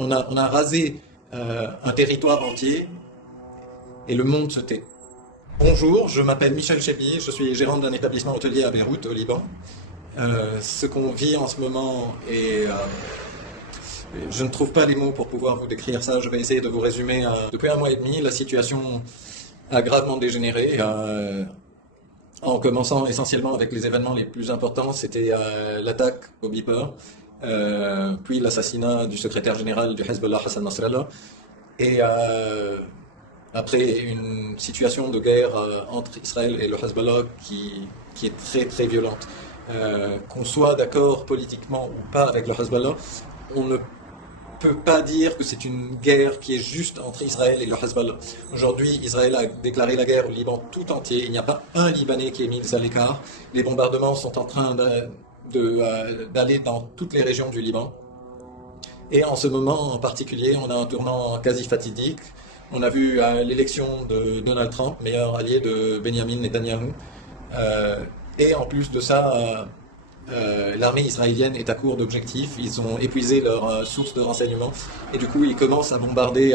On a rasé un territoire entier et le monde se tait. Bonjour, je m'appelle Michel Chebbi, je suis gérant d'un établissement hôtelier à Beyrouth, au Liban. Ce qu'on vit en ce moment est... je ne trouve pas les mots pour pouvoir vous décrire ça, je vais essayer de vous résumer. Depuis un mois et demi, la situation a gravement dégénéré. En commençant essentiellement avec les événements les plus importants, c'était l'attaque au Beeper, puis l'assassinat du secrétaire général du Hezbollah, Hassan Nasrallah, et après une situation de guerre entre Israël et le Hezbollah qui est très très violente. Qu'on soit d'accord politiquement ou pas avec le Hezbollah, on ne peut pas dire que c'est une guerre qui est juste entre Israël et le Hezbollah. Aujourd'hui, Israël a déclaré la guerre au Liban tout entier. Il n'y a pas un Libanais qui est mis à l'écart. Les bombardements sont en train d'aller dans toutes les régions du Liban. Et en ce moment en particulier, on a un tournant quasi fatidique. On a vu l'élection de Donald Trump, meilleur allié de Benjamin Netanyahu. Et en plus de ça, l'armée israélienne est à court d'objectifs. Ils ont épuisé leurs sources de renseignement. Et du coup, ils commencent à bombarder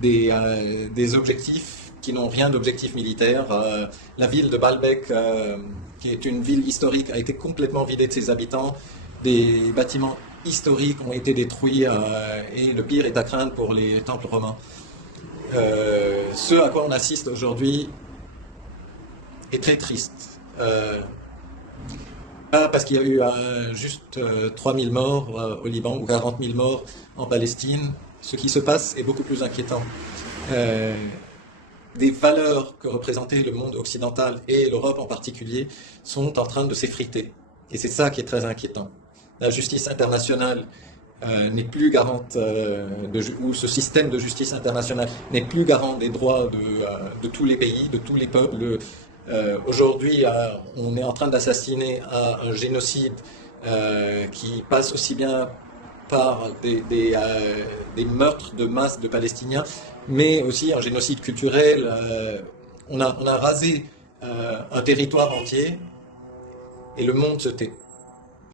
des objectifs qui n'ont rien d'objectif militaire. La ville de Baalbek, qui est une ville historique, a été complètement vidée de ses habitants. Des bâtiments historiques ont été détruits et le pire est à craindre pour les temples romains. Ce à quoi on assiste aujourd'hui est très triste. Pas parce qu'il y a eu juste 3000 morts au Liban ou 40 000 morts en Palestine. Ce qui se passe est beaucoup plus inquiétant. Des valeurs que représentait le monde occidental et l'Europe en particulier sont en train de s'effriter. Et c'est ça qui est très inquiétant. La justice internationale n'est plus garante, ou ce système de justice internationale n'est plus garant des droits de tous les pays, de tous les peuples. Aujourd'hui, on est en train d'assassiner un génocide qui passe aussi bien par des meurtres de masse de Palestiniens, mais aussi un génocide culturel. On a rasé un territoire entier et le monde se tait.